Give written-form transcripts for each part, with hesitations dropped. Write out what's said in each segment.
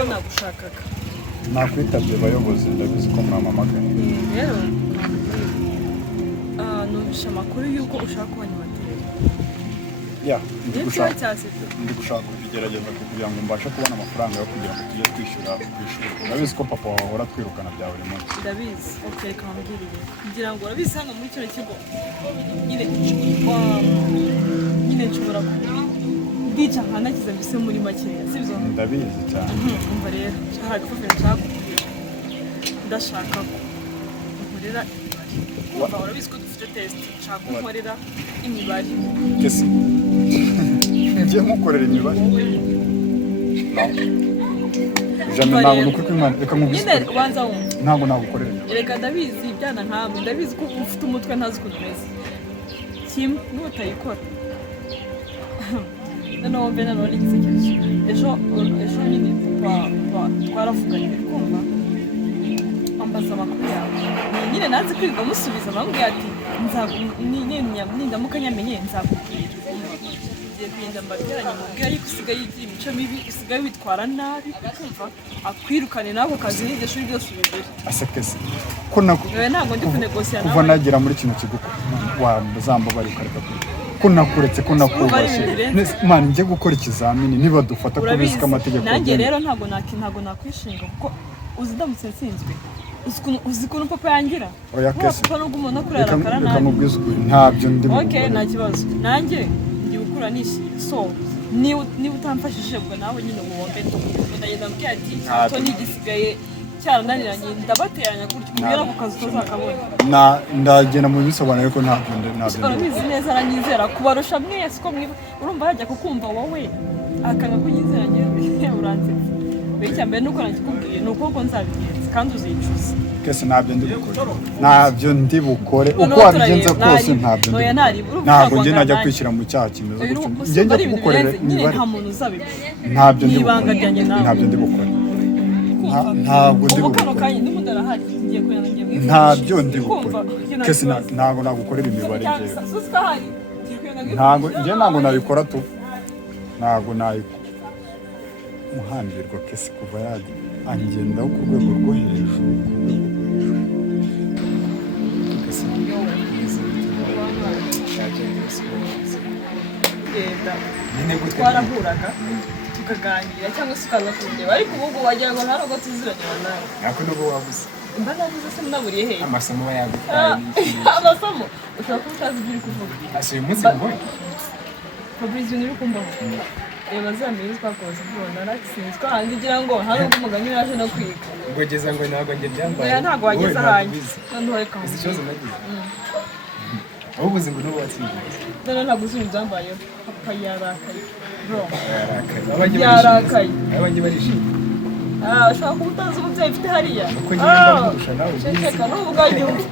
rero nagushakaga nakwitabye bayobozi ndabizi ko mwamamagana rero numvisha amakuru y'uko ushaka kuba animateri ndi gushaka kubigerageza kugira ngo mbashe kubona amafaranga yo kugira ngo tujye twishyura ku ishuri urabizi ko papa wahora twirukana bya buri munsi ndabizi reka mbwirire kugira ngo urabizi hano muri kino kigo nyine nshobora ndica nkanakiza mbese muri makeya sibyo ndabizi cyane umva rero nshaka gufasha nshaka kukubwira ndashaka ko nkorera umva urabizi ko dufite test nshaka ko nkorera imibare kesi ngiye nkukorera imibare jambo ntabwo nukuri kw'Imana reka nkubwire nyine ubanza wumva ntabwo nagukorera reka ndabizi ibyana nkamwe ndabizi ko ufite umutwe ntazi ukuntu umeze kimwe n'utayikora noneho mbe nanone igisekeje ejo nyine twaravuganye kumva ambaza amakuru yawe nyine nazi kwiga musubiza bambwiye ati nindamuka nyamenye nzakubwira ngiye kugenda mbateranye mubwira yuko usigaye ugira imico mibi usigaye witwara nabi kumva akwirukane n'ako kazi n'iryo shuri ryose ubibure asekese ko ntabwo ndi kunegosiya nawe kuva nagera muri kino kigo wazambabari ukareka ko nakuretse ko nakubashye man njye gukora ikizamini niba dufata ko bizika amategeko nanjye rero ntabwo nakwishinga kuko uzi ndamutse nsinzwe uzi ukuntu papa yangira papa nubwo umuntu akurira arakara nabi reka mubwize ukuri ntabyo ndi okay nta kibazo nanjye ngiye gukura nishimye so niba utamfashije ubwo nawe nyine uwombe ndagenda mbwira ati hato nigisigaye cyarananiranye ndabateranya gutyo kubera ko kazi utazakabona ndagenda mu bisobanuro ariko ntabyo urabizi neza aranyizera kubarusha mwese ko urumva yajya kukumva wowe akanga kunyizera njyewe uransetsa icya mbere nuko nakikubwiye ni uko nzabigenza kandi uzicuza kese ntabyo ndi bukore uko wabigenza kose ntabwo njye najya kwishyira mu cyaha kimeze gutyo njye njya kugukorera imibare nta muntu uzabimenya ntabyo ndi bukore ntabwo ndi bukore ntabyo ndi bukore kese ntabwo nagukorera imibare njye ntabwo nabikora tu ntabwo nayikora muhambirwa kese kuva angendaho ku rwego rwo hejuru twarahuraga tukaganira cyangwa se ukaza kundeba ariko ubu wagira ngo nta nubwo tuziranye nawe nako nubwo wabuze mba nabuze se munaburiye hehe amasomo yagutwaye amasomo ushobora kuba utazi ibyo uri kuvuga ase uyu munsi ngoye Fabrice uri kumbaho reba za mbere twakoze ubona narasinzwe ahandi ngira ngo nta nubwo umugani yaje no kwiga ubwo geza ngo ntabwo njye byambaye oya ntabwo wageze ahandi noneho reka izi kibazo nagize ahubwo uzi ngo n'ubu watsinze noneho ntabwo uzi ibyambayeho papa yarakaye bro yarakaye abanye barishimye ushobora kuba utazi umubyeyi ufite hariya uko ngenda kurusha nawe reka n'ubu ubwanyumva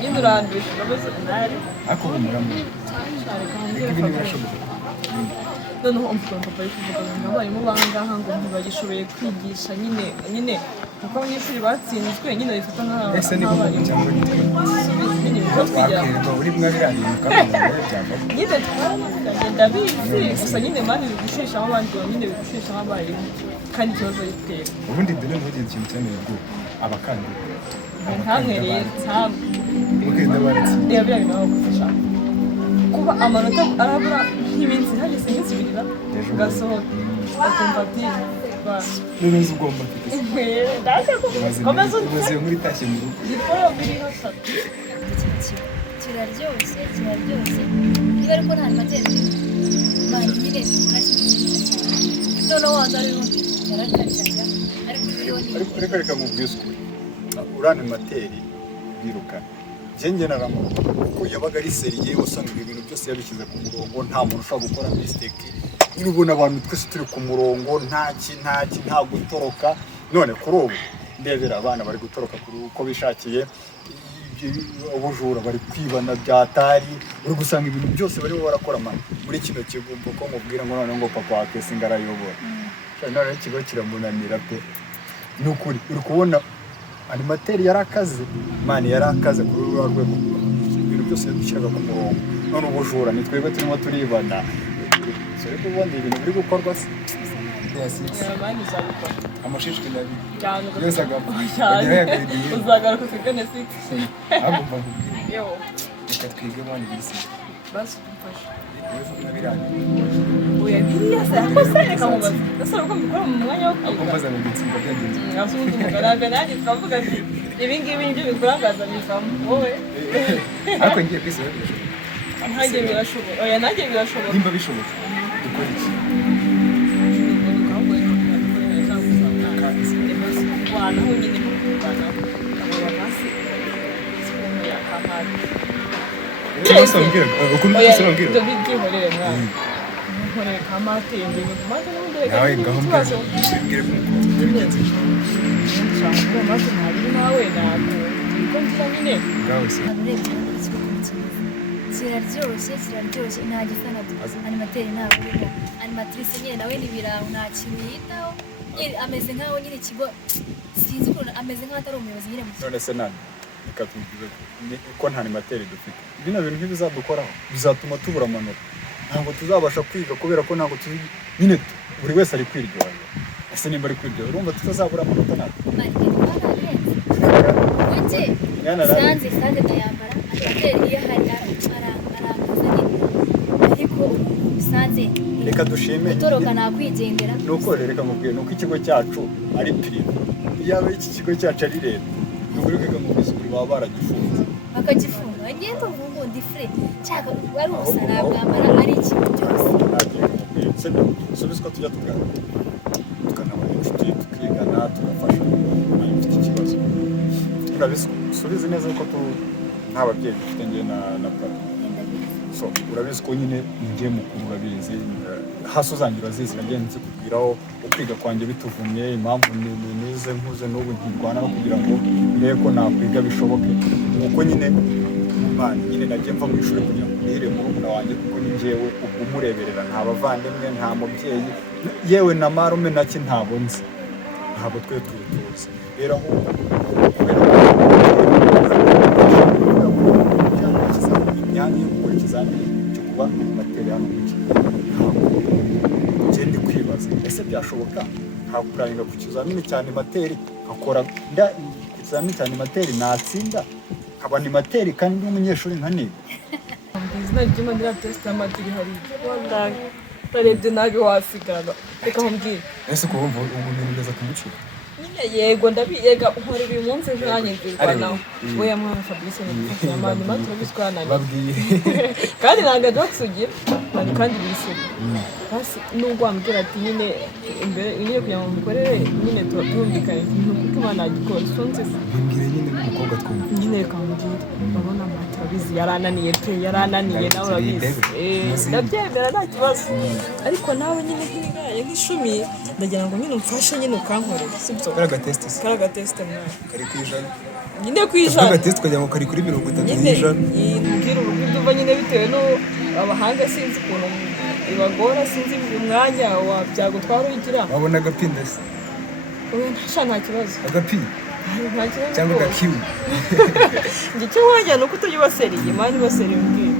nyine urandusha urabizi ntari ariko umuramo ibi ntibirashoboka noneho umukobwa papa ari kuvuga ngo abarimu bangaha ngo ntibagishoboye kwigisha nyine kuko abanyeshuri batsinzwe nyine bifata nk'abarimu cyangwa nyine bityo twigira uri mwabirahinduka nyine twaravuganye ndabizi gusa nyine mani bigushishamo abandi nyine bigushishamo abarimu kandi ikibazo gitera ubundi dore ntugire ikintu cyane ubwo abakandida ntamwe rero ntabwo mukenda baratsinda reba biriya bintu bagufasha kuba amanota arabura nk'iminsi hageze iminsi ibiri ugasohoka bakumva ati neza ugomba komeza umaze muri tashye mu rugo gikora biriho satu kiraryoshye niba ariko nta materi mani nyine noneho waza ari rundi yarakajyaga ariko reka nkubwize ukuri urane materi birukana njye naramuka kuko yabaga ari seriye usanga ibintu byose yabishyize ku murongo nta muntu ushobora gukora mistake niba ubona abantu twese turi ku murongo nta gutoroka none kuri ubu ndebera abana bari gutoroka uko bishakiye ubujura bari kwibana byatari uri gusanga ibintu byose barimo barakora muri kino kigo ko mubwira ngo none ngo papa wakese ngarayobora none ikigo kiramunanira pe nukuri uri kubona animateri yarakaze mani yarakaze kuri rwa rwego ibintu byose yabishyiraga ku murongo none ubujura ni twebwe turimo turibana sore ko ubundi ibintu biri gukorwa se ya 6 abandi uzabikora amashishike nabi cyane yose agapfa cyane uzagaruka twigane 6 agomba kubwira yo reka twige abandi bisi basi kumfasha yewe nabiranye oya biriya se akosa reka mubaza nasaba ko mbikora mu mwanya wo kwiga agomba za gutsinda byagenze asubiza umugaraga nanjye twavuga ati ibi ngibi nibyo bikurangaza bivamo wowe ariko ngiye kwisaba nanjye birashoboka oya nanjye birashoboka nimba bishoboka dukora iki wanaho nyine mu kurwana abo basi siporo ya kamari cyose mbwira ukuntu cyose mbwira ibyo byihorere mwana nkoreye kamate ndenge kamate n'ubundi reka nawe ngaho ikibazo mbwira kubigenze nshaka maze ntari nawe ntabwo ko ngira nyine ngaho se kiraryoshye nta gisa na byo animateri ntabwo urimo animatrice nyine nawe n'ibiraho nta kintu yitaho nyine ameze nkaho nyine ikigo sinzi ukuntu ameze nkaho atari umuyobozi nyine mu kigo none se nani reka tubwire ko nta animateri dufite bino bintu ntibizadukoraho bizatuma tubura amanota ntabwo tuzabasha kwiga kubera ko ntabwo tuzi nyine buri wese ari kwiryohera ese nimba ari kwiryohera urumva tutazabura amanota natwe sanze ndayambara animateri iyo hari arangaza nyine ariko sanze reka dushime gutoroka nakwigendera nuko reka mubwire nuko ikigo cyacu ari prive iyaba iki kigo cyacu ari leta nubwo reka mu bisukuri baba baragifunze bakagifunga ngende uvuga ndi free cyaka wari ubusara bwambara ari ikintu cyose subiza ko tujya tugana tukanabona inshuti tukigana tugafasha nayo mfite ikibazo urabizi neza ko nta babyeyi dufite njye na papa so urabizi ko nyine ngiye mukuru urabizi hasi uzangira zizi nagiye nzikubwiraho ukwiga kwanjye bituvumye impamvu nize nkuze n'ubu nkirwana no kugira ngo ndebe ko nakwiga bishoboke nuko nyine nagiye mva mu ishuri kugira ngo nihere murumuna wanjye kuko ni njyewe ubwo umureberera nta bavandimwe nta mubyeyi yewe na marume naki ntabwo nzi ntabwo twe twituze rero imyanya yo gukora ikizamini cyo kuba bateri hano mu kigo ntabwo ngende kwibaza ese byashoboka ntakuraninga ku kizamini cya animateri nkakora ikizamini cya animateri natsinda nkaba animateri kandi n'umunyeshuri nkaniga izina ry'imana ndira test amadiri hari wanda tarebye nabi wasigara reka mbwira ese ko wumva umuntu neza kumucira yego ndabiyega nkora uyu munsi nkanye nzirwanaho we mwana Fabrice ni amani matro biswana babwiye kandi nanga dotsugira kandi bisuka basi nubwo ambwira ati nyine imbere niyo kugira ngo mukorere nyine tubyumvikane nuko imana agikora sonse mbwira nyine n'umukobwa twumva nyine kamubwira babona matro bizi yarananiye pe yarananiye nawe urabizi ndabyemera nta kibazo ariko nawe nyine nk'igaye nk'ishumi ndagira ngo nyine umfashe nyine ukankorera sibyo karaga test karaga test mwana kari kwijana nyine kwijana karaga test kugira ngo kari kuri 30 kwijana mbwira urukundo nyine bitewe no abahanga sinzi ukuntu ibagora sinzi umwanya wa byagutwara ugira wabona agapinda se oya ntasha nta kibazo agapi nta kibazo cyangwa agakiwe njye cyo wajya nuko tujye baseriye mani baseriye mbwira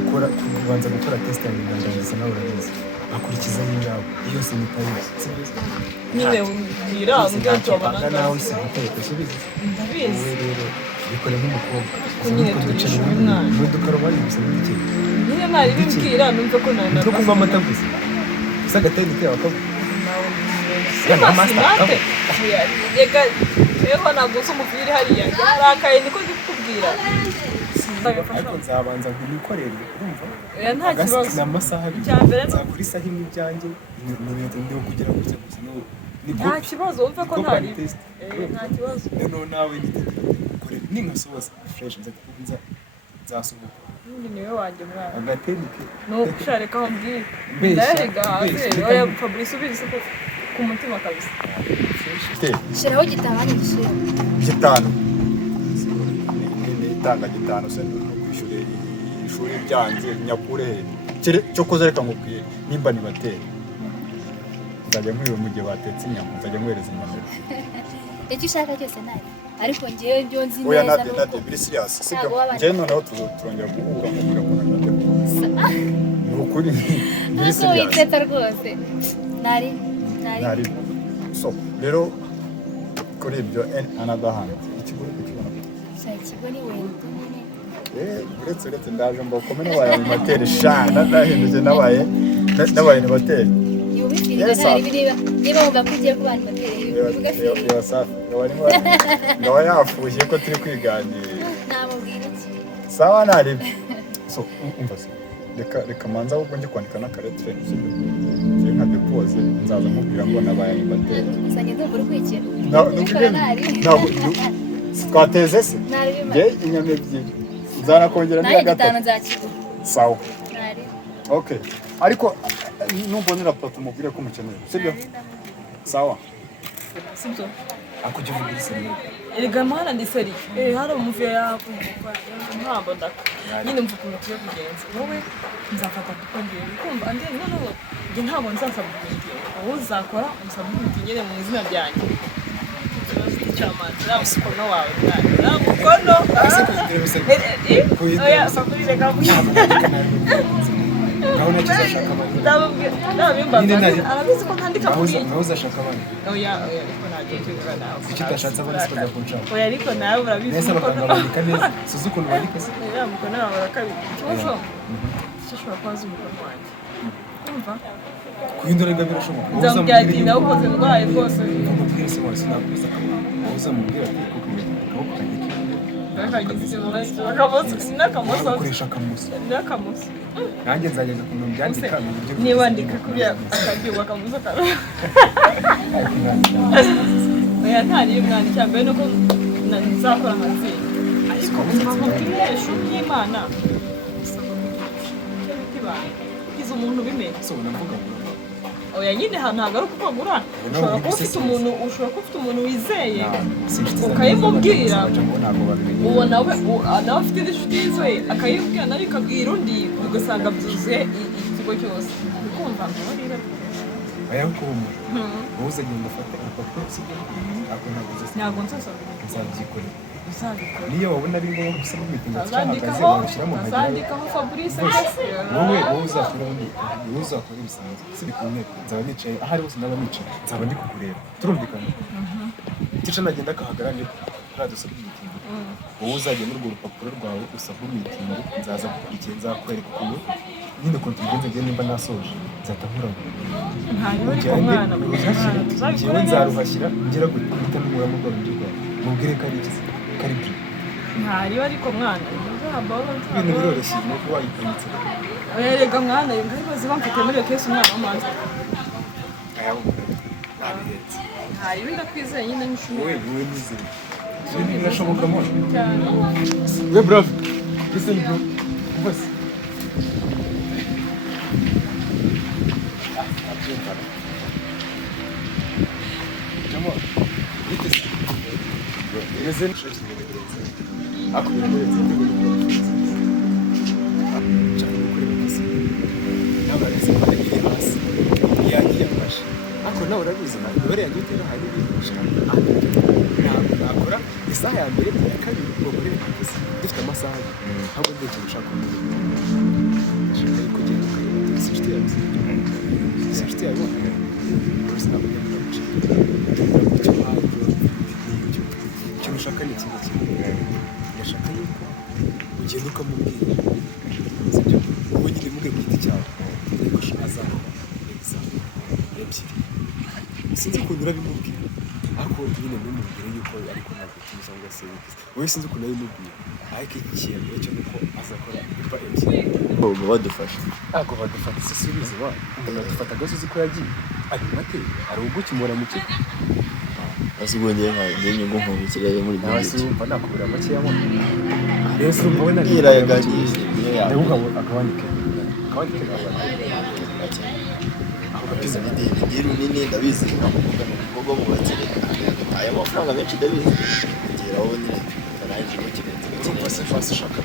ukora kubanza gukora test ya ndangiriza nawe urabizi akurikiza y'iyabo yose ni tayizi nyine umbwira mbwira tubana nawe se guteka subiza ndabizi rero bikore nk'umukobwa nyine turisha umwana n'udukaro bari gusa n'iki nyine nari bimbwira numva ko nari no kunywa amata gusa gusa gatende ke bakaba Simate yega rero ntabwo uzi umupira hariya yarakaye niko ndikubwira ariko nzabanza nkubikorere urumva nta kibazo ni amasaha icyambere nzakora isaha imwe ibyanjye ni kugira ngo gusa nta kibazo wumve ko ntari nta kibazo noneho nawe nikorere ninkasoza fresh nzasohoka undi niwe wanjye mwana agatende ke no ushareka aho mbwira ndahega hasi oya Fabrice ubizi ko ku mutima kabisa shiraho gitabanye gishira gitanu itanga gitanu se no kwishyura ishuri ryanjye nyakure cyo kozereka ngubwiye nimba ni bateri nzajya nkwiwe mu gihe batetse inyama nzajya nkwereza inyama icyo ushaka cyose nawe ariko ngewe byo nzi oya neza nade biri serious sibyo njye noneho turongera guhura nkubwira ko nade nuko kuri ntabwo witeta rwose ntari so rero kuri ibyo another hand ikigo kukibona ikigo ni wenda uretse ndaje mbakome n'abaye animateri shana ndahindutse n'abaye animateri niba wumva ko ugiye kuba animateri biba safi ngaba yafushye ko turi kwiganira namubwira iki sawa ntari so umva se reka manza ahubwo njye kwandika n'akaretire njye nka depoze nzaza mubwira ngo nabaye animateri usanye ndumva uri kwikira ntabwo twateze se njye inyama ebyiri uzanakongera n'iya gatatu sawa okay ariko numbonera papa umubwire ko umukeneye sibyo sawa sibyo akujya uvuga iseri erega mana ndi seri hari umuvuye yakumva ntabwo ndaka nyine mvuga ukuntu tugiye kugenza wowe nzafata kuko ngiye kumva andi noneho njye ntabwo nzasaba ibintu wowe uzakora umusaba ibintu nyine mu izina ryanjye ikibazo cy'amazi nta mukono wawe nta mukono oya sakuri reka urabona ko uzashaka abantu arabizi ko ntandika kuri nawe uzashaka abantu oya ariko ntabwo tugura nawe kuki utashatse abona siko ndakunshaka oya ariko nawe urabizi neza abaganga bandika neza suzi ukuntu bandika se ya mukono wawe urakabiri ikibazo gishobora kuba azi umukono wanjye kumva kuhindura ngo birashoboka nzamubwira ati nawe ukoze indwaye rwose umubwire se wese nakubuza akamaro uzamubwira ati kuko akaboko kanjye n'akamoso n'akamoso nanjye nzageza ku bintu byandika mu buryo niba ndika kuriya akabyuba akamoso kawe oya ntariye umwana icya mbere nuko nzakora nkatsinda ariko umubwire ishuri ry'imana bisaba kugira ibiti bawe ugize umuntu ubimenya so navuga ngo oya nyine hano ntabwo ari ukuvagura ushobora kuba ufite umuntu wizeye ukayimubwira uwo nawe afite n'inshuti ze akayibwira nawe ikabwira undi ugasanga byuzuye ikigo cyose ukumva ngo rero aya kumva wowe uzagenda ufata urupapuro sibyo ntabwo nzasaba nzabyikorera uzabikora niyo wabona ari ngombwa gusaba imitingo azandikaho Fabrice wowe uzakora ibisanzwe si bikomeye nzaba nicaye ahari hose ndaba nicaye nzaba ndi kukureba turumvikana tica nagenda akahagarara ndi dusaba imitingo wowe uzagenda urwo rupapuro rwawe usaba imitingo nzaza gukurikiye nzakwereka ukuntu nyine ukuntu tubigenze ngewe nimba nasoje nzahita nkuramo njyewe nzaruhashyira ngera guhita n'umuramo rwawe ndi rwawe mubwire ko ari ikizi karibyo ntariyo ariko mwana ibintu biroroshye ni uko wayipfunyitse erega mwana ngabibazi bamfite muri iyo kesi umwana w'amazi ntabihetse ntariyo ndakwizeye nyine n'ishuri wowe nizeye ibintu birashoboka mo cyane we bravo listen bro bose jamo bitese imeze nshya akubira muri leta cyane kuri bakase n'abarezi bari hasi yagiye afashe ariko nawe urabizi nawe dore yagiye utera hari ntabwo nakora isaha ya mbere ya kabiri ngo muri bakase dufite amasaha ntabwo ndetse gushaka umuntu ashaka yuko ugenda ukareba inshuti yawe inshuti yawe rwose ntabwo ugenda ukamucika icyo mpamvu ikintu ushaka ni ikintu kimwe ndashaka yuko ugenda ukamubwira sibyo wowe nyine mubwe ku giti cyawe ariko azakora examen ebyiri sinzi ukuntu urabimubwira ariko nyine ntumubwire yuko ariko ntabwo tuzi ngo se wowe sinzi ukuntu urabimubwira ariko ikintu cyo nuko azakora ipa ebyiri ngo badufashe ntabwo badufata isi subizi wa dufata agasozi ko yagiye ari mate ari ugukimura mu kigo asubonye nka nyungu nko kigaye muri nawe byo simva nakubura make yabona rero simva we nari yirayaganije ndavuga ngo akabandike aho gapiza idiri nini ndabizi amuvuga mu bikorwa mu bakire aya mafaranga menshi ndabizi ngera wowe nyine ndanaje mu kibenze urumva se fasi ushaka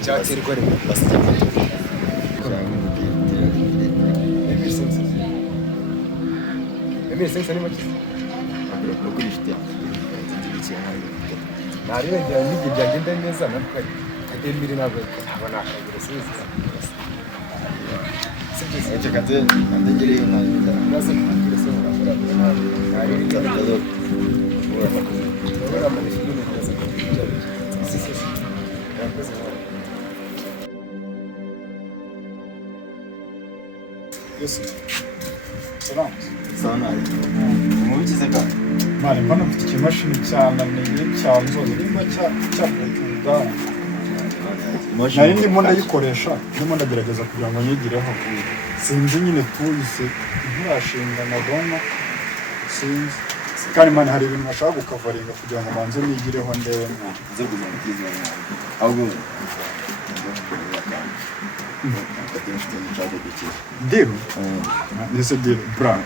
byaterwa rero basijya kwatuma Emile sense ni make no kuri shite narengera n'igihe byagenda neza nako Emile ntabwo nakagira sense byiza reka ndegereye ntangira uraza kumbwira se murakora urabona amareshi nyine uraza kumbwira si yakoze nawe Yes. Salam. sana mubikize ka Mane mbona mfite ikimashini cyananiye cyanzoze nimba cyakutuda. Nari ndimo ndayikoresha ndimo ndagerageza kugira ngo nyigireho. Sinzi nyine tuyise ntiyashinga na doma. Sinzi. Kandi mane hari ibintu nashaka gukavaringa kugira ngo manze nigireho ndewe mwa. nze kuzamukiza ahubwo Diru? Nise diru, bra,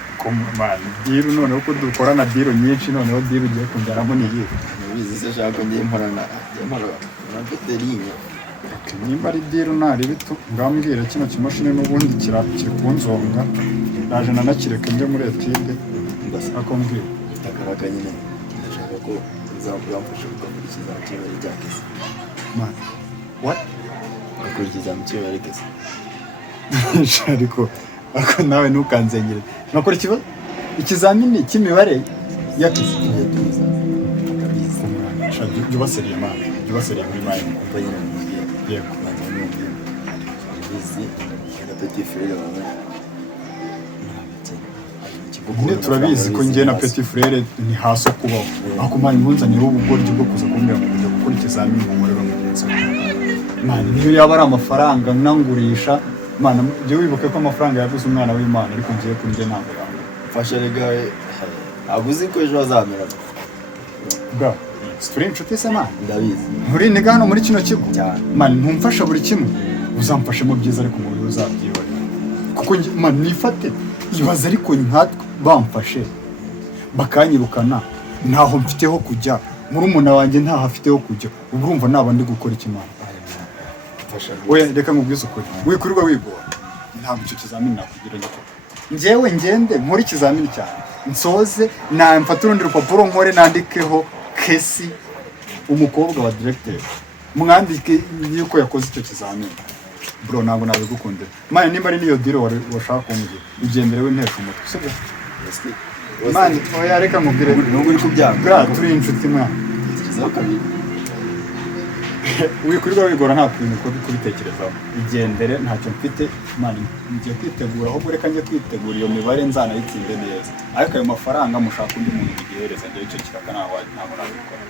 man, diru noneho ko dukorana diru nyinshi noneho diru ugiye kunjyanamo ni iyihe? mubizi se shaka ngiye mporana na Peterine Nimba ari diru ntari bitu ngambwira kino kimashini n'ubundi kiri kunzonga naje nanakireka njye muri etide mbasa akombwira akaraka nyine ndashaka ko uzamfasha gukurikiza ikibari cya kese man what gukurikiza ikibari kese ariko nawe ntukanzengere nakora ikibazo ikizamini cy'imibare yakize yubaseriye mani yubaseriye muri mani kompanye n'umubyeyi yego nanjye n'umubyeyi bizi na petit frère wawe nyine turabizi ko njye na petit frère ni hasi kubaho ariko mani ntunzanire ubugoryi bwo kuza kumbwira ngo kujya gukora ikizamini mu muriro mugenzi mani niyo yaba ari amafaranga nangurisha mana jye wibuke ko amafaranga yaguze umwana w'Imana ariko ngiye kuri njye ntabwo yanga fasha rega aguzi ko ejo azamera bwa turi inshuti se mani ndabizi nturi niga hano muri kino kigo cyane mani ntumfasha buri kimwe uzamfashemo byiza ariko mu buryo uzabyibona kuko mani nifate ibaza ariko nkatwe bamfashe bakanyirukana ntaho mfiteho kujya murumuna wanjye ntaho afiteho kujya ubu urumva naba ndi gukora ikimana oya reka nkubwize ukuri wikurirwa wigora ntabwo icyo kizamini nakugira njyewe ngende muri ikizamini cyane nsoze mfate urundi rupapuro nkore nandikeho kesi umukobwa wa directeur mwandike yuko yakoze icyo kizamini bro ntabwo nabigukundira mane nimba ari niyo diro washaka kumbwira igendere w'intesha umutwe sibyo mane oya reka nkubwire nubwo uri kubyanga bwa turi inshuti mwana kizaho kabiri wikurirwa wigora nta kintu ko kubitekerezaho igendere ntacyo mfite mani ngiye kwitegura ahubwo reka njye kwitegura iyo mibare nzanayitsinde neza ariko ayo mafaranga mushaka undi muntu ugihereza njye icyo kiraka ntabwo nabikora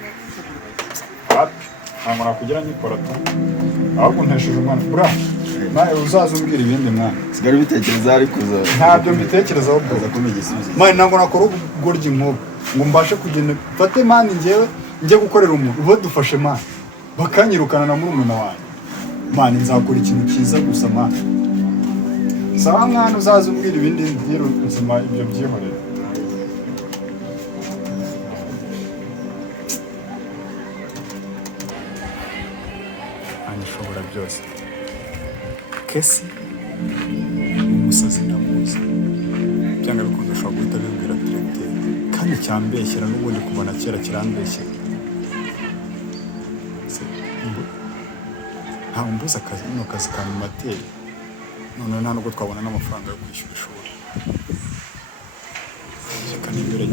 ntabwo nakugira nkikora tu ahubwo ntesheje umwana bura nawe uzaza umbwira ibindi mwana sigara ubitekereza ariko ntabyo mbitekerezaho bro kumenya igisubizo mani ntabwo nakora ubugoryi nk'ubu ngo mbashe kugenda mfate mani njyewe njye gukorera umuntu uba dufashe mani bakanyirukana na murumuna wanjye mani nzakora ikintu cyiza gusa mani saba mwana uzaza umbwira ibindi rero nzima ibyo byihorera mani ishobora byose kesi umusazi ndamuzi byanga bikunda ushobora guhita bibwira directeur kandi cyambeshyera n'ubundi kuva na kera kirambeshyera ntabwo mbuze akazi no kazi ka materi none nta nubwo twabona n'amafaranga yo kwishyura ishuri reka nibere